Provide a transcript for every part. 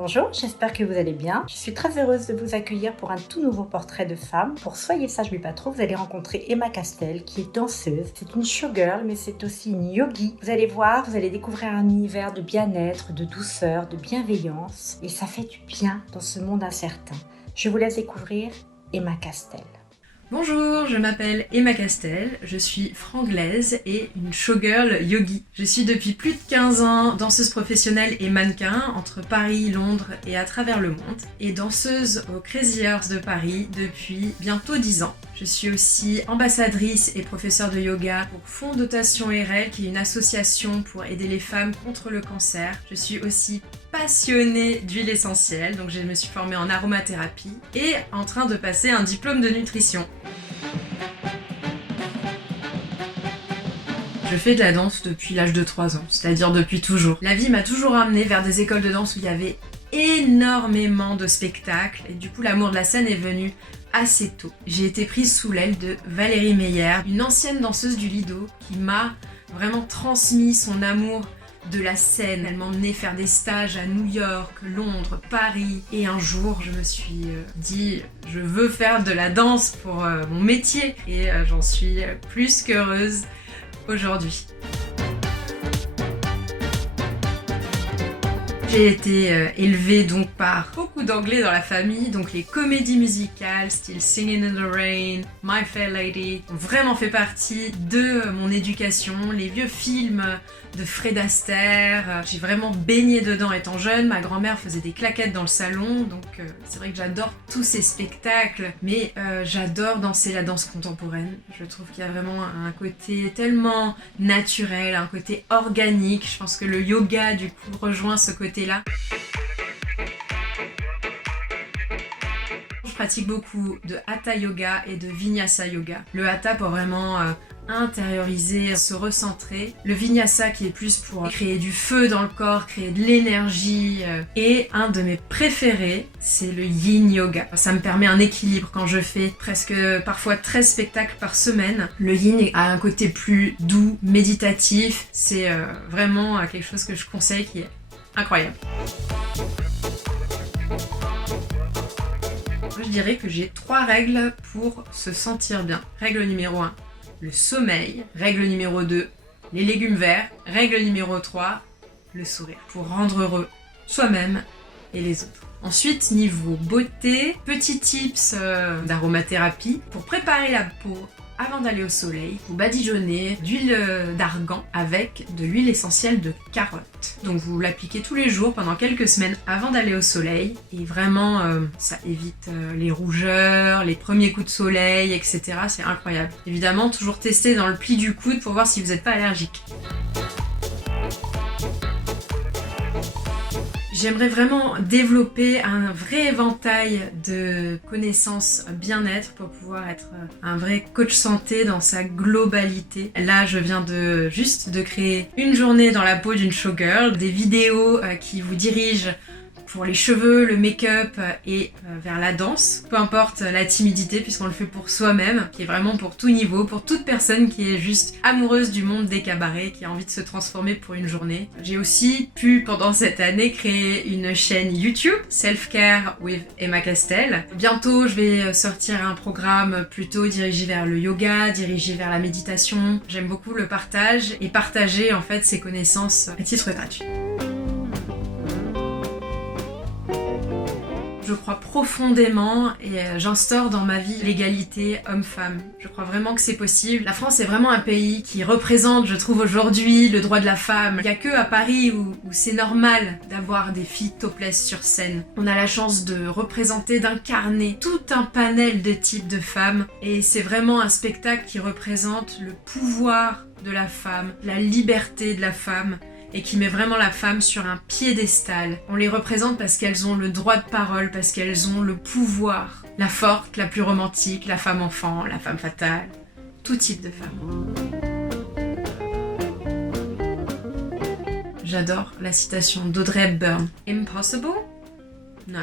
Bonjour, j'espère que vous allez bien. Je suis très heureuse de vous accueillir pour un tout nouveau portrait de femme. Pour Soyez sage mais pas trop, vous allez rencontrer Emma Castel qui est danseuse. C'est une showgirl mais c'est aussi une yogi. Vous allez voir, vous allez découvrir un univers de bien-être, de douceur, de bienveillance et ça fait du bien dans ce monde incertain. Je vous laisse découvrir Emma Castel. Bonjour, je m'appelle Emma Castel, je suis franglaise et une showgirl yogi. Je suis depuis plus de 15 ans danseuse professionnelle et mannequin entre Paris, Londres et à travers le monde, et danseuse au Crazy Horse de Paris depuis bientôt 10 ans. Je suis aussi ambassadrice et professeure de yoga pour Fonds Dotation RL, qui est une association pour aider les femmes contre le cancer. Je suis aussi passionnée d'huile essentielle, donc je me suis formée en aromathérapie et en train de passer un diplôme de nutrition. Je fais de la danse depuis l'âge de 3 ans, c'est-à-dire depuis toujours. La vie m'a toujours amenée vers des écoles de danse où il y avait énormément de spectacles et du coup l'amour de la scène est venu assez tôt. J'ai été prise sous l'aile de Valérie Meyer, une ancienne danseuse du Lido qui m'a vraiment transmis son amour de la scène. Elle m'emmenait faire des stages à New York, Londres, Paris. Et un jour, je me suis dit, je veux faire de la danse pour mon métier. Et j'en suis plus qu'heureuse aujourd'hui. J'ai été élevée donc par beaucoup d'anglais dans la famille, donc les comédies musicales, style Singing in the Rain, My Fair Lady, ont vraiment fait partie de mon éducation. Les vieux films de Fred Astaire, j'ai vraiment baigné dedans étant jeune. Ma grand-mère faisait des claquettes dans le salon, donc c'est vrai que j'adore tous ces spectacles, mais j'adore danser la danse contemporaine. Je trouve qu'il y a vraiment un côté tellement naturel, un côté organique. Je pense que le yoga du coup rejoint ce côté-là. Je pratique beaucoup de Hatha Yoga et de Vinyasa Yoga. Le Hatha pour vraiment intérioriser, se recentrer. Le Vinyasa qui est plus pour créer du feu dans le corps, créer de l'énergie. Et un de mes préférés, c'est le Yin Yoga. Ça me permet un équilibre quand je fais presque parfois 13 spectacles par semaine. Le Yin a un côté plus doux, méditatif. C'est vraiment quelque chose que je conseille qui est incroyable. Je dirais que j'ai 3 règles pour se sentir bien. Règle numéro 1, le sommeil. Règle numéro 2, les légumes verts. Règle numéro 3, le sourire. Pour rendre heureux soi-même et les autres. Ensuite, niveau beauté, petits tips d'aromathérapie. Pour préparer la peau avant d'aller au soleil, vous badigeonnez d'huile d'argan avec de l'huile essentielle de carotte. Donc vous l'appliquez tous les jours pendant quelques semaines avant d'aller au soleil et vraiment ça évite les rougeurs, les premiers coups de soleil, etc. C'est incroyable. Évidemment, toujours tester dans le pli du coude pour voir si vous n'êtes pas allergique. J'aimerais vraiment développer un vrai éventail de connaissances bien-être pour pouvoir être un vrai coach santé dans sa globalité. Là, je viens juste de créer une journée dans la peau d'une showgirl, des vidéos qui vous dirigent pour les cheveux, le make-up et vers la danse. Peu importe la timidité puisqu'on le fait pour soi-même, qui est vraiment pour tout niveau, pour toute personne qui est juste amoureuse du monde des cabarets, qui a envie de se transformer pour une journée. J'ai aussi pu pendant cette année créer une chaîne YouTube, Self Care with Emma Castel. Bientôt je vais sortir un programme plutôt dirigé vers le yoga, dirigé vers la méditation. J'aime beaucoup le partage et partager en fait ces connaissances à titre gratuit. Je crois profondément et j'instaure dans ma vie l'égalité homme-femme. Je crois vraiment que c'est possible. La France est vraiment un pays qui représente, je trouve aujourd'hui, le droit de la femme. Il n'y a que à Paris où c'est normal d'avoir des filles topless sur scène. On a la chance de représenter, d'incarner tout un panel de types de femmes et c'est vraiment un spectacle qui représente le pouvoir de la femme, la liberté de la femme, et qui met vraiment la femme sur un piédestal. On les représente parce qu'elles ont le droit de parole, parce qu'elles ont le pouvoir. La forte, la plus romantique, la femme enfant, la femme fatale, tout type de femme. J'adore la citation d'Audrey Hepburn. Impossible? No.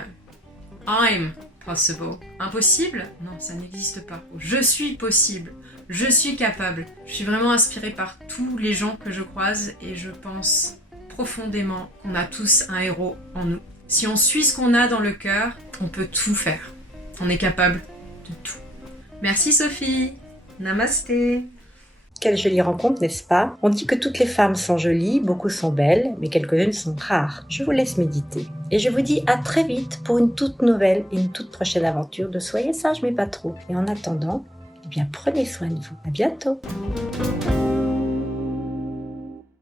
I'm possible. Impossible? Non, ça n'existe pas. Je suis possible. Je suis capable. Je suis vraiment inspirée par tous les gens que je croise et je pense profondément qu'on a tous un héros en nous. Si on suit ce qu'on a dans le cœur, on peut tout faire. On est capable de tout. Merci Sophie. Namasté. Quelle jolie rencontre, n'est-ce pas? On dit que toutes les femmes sont jolies, beaucoup sont belles, mais quelques-unes sont rares. Je vous laisse méditer. Et je vous dis à très vite pour une toute nouvelle et une toute prochaine aventure de Soyez sage mais pas trop. Et en attendant, eh bien prenez soin de vous. À bientôt.